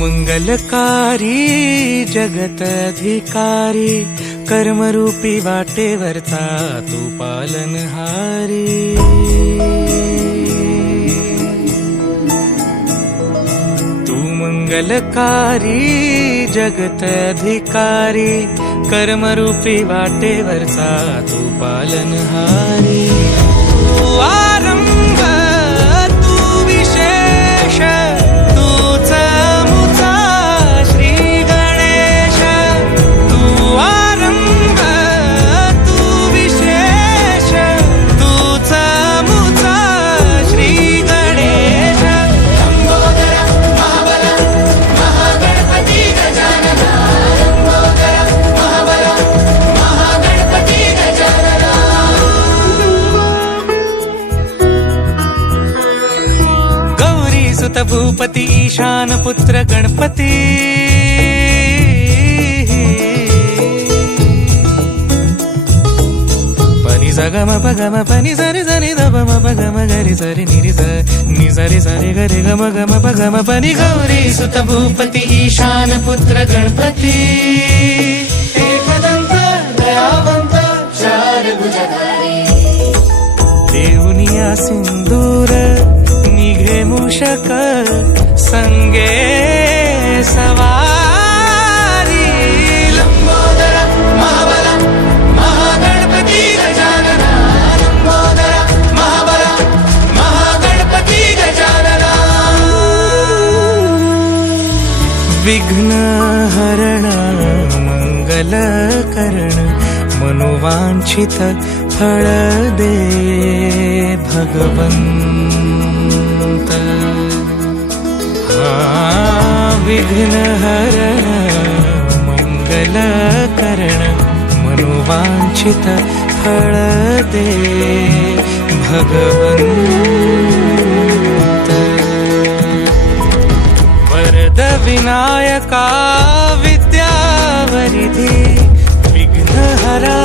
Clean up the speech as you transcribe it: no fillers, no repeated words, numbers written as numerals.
मंगलकारी जगत अधिकारी, कर्मरूपी वाटेवरचा तू पालनहारी। तू मंगलकारी जगत अधिकारी, कर्मरूपी वाटेवरचा तू पालनहारी। तू आरंभ तू विशेष, तूच मुचा श्री गणेश। तू आरंभ तू विशेष, तूच मुचा श्री गणेश। लंबोदर महाबल महागणपती गजानना, लंबोदर महाबल महागणपती गजानना। गौरी सुत भूपती ईशान पुत्र गणपती, पनि सगम पगम पनि सरि सरि दम पगम गरि सरि निरि स नि सरि सरि गरि गम गम पगम पनि। गौरी सुत भूपती ईशान पुत्र गणपती, एकदंत दयावंत चार भुजधारी। देऊनिया सिंदूर निघे मूषक, संगे सवारी। लंबोदर महाबल महागणपती गजानना, लंबोदर महाबल महागणपती गजानना। विघ्न हरण मंगल करण, मनोवांछित फळ दे भगवंत। विघ्न हरण मंगल करण, मनोवांछित फळ दे भगवंत। वरद विनायका विद्यावरिधी, विघ्नहरा